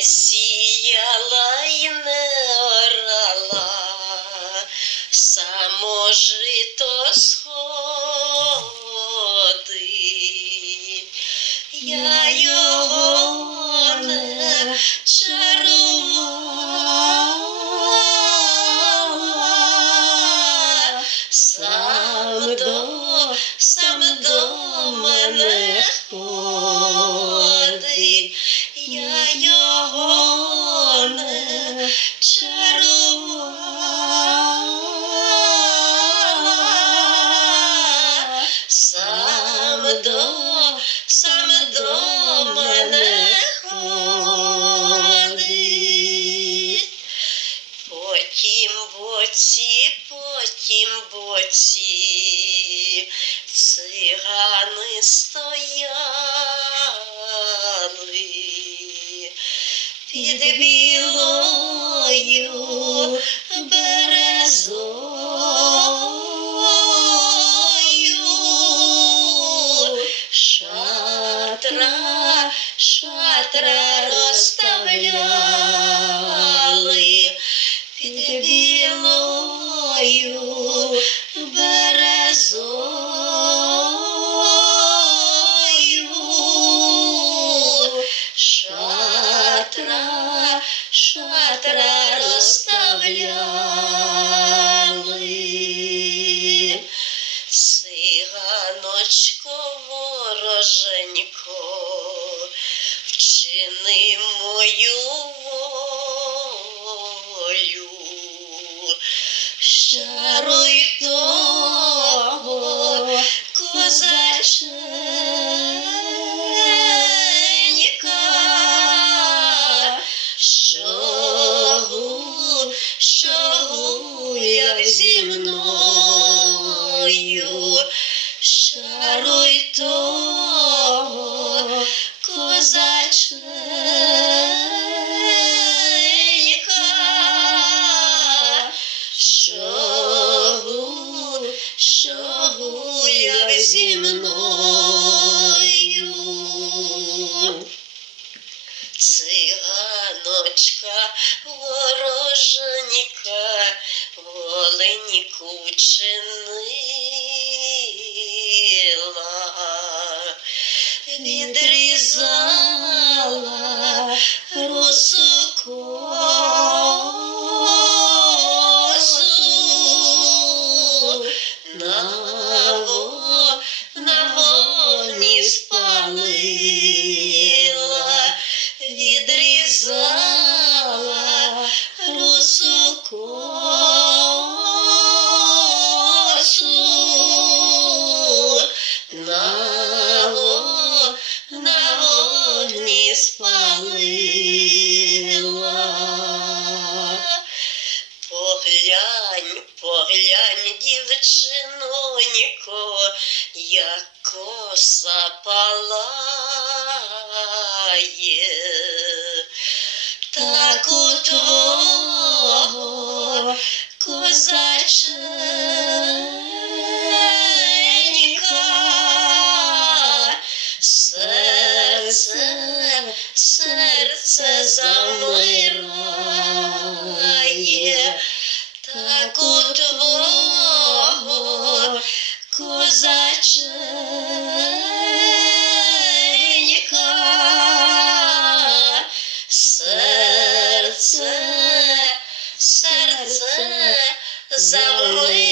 не сіяла й не орала, само жито сходить. Я його не чарувала, не щаруй того козаченька, що що гуляв зі мною, шаруй того козаченька, Циганочка, вороженька, воленьку вчинила, відрізала русу косу, на, во- як коса палає, так у твого козаченька серце замирає, так у серце замирає.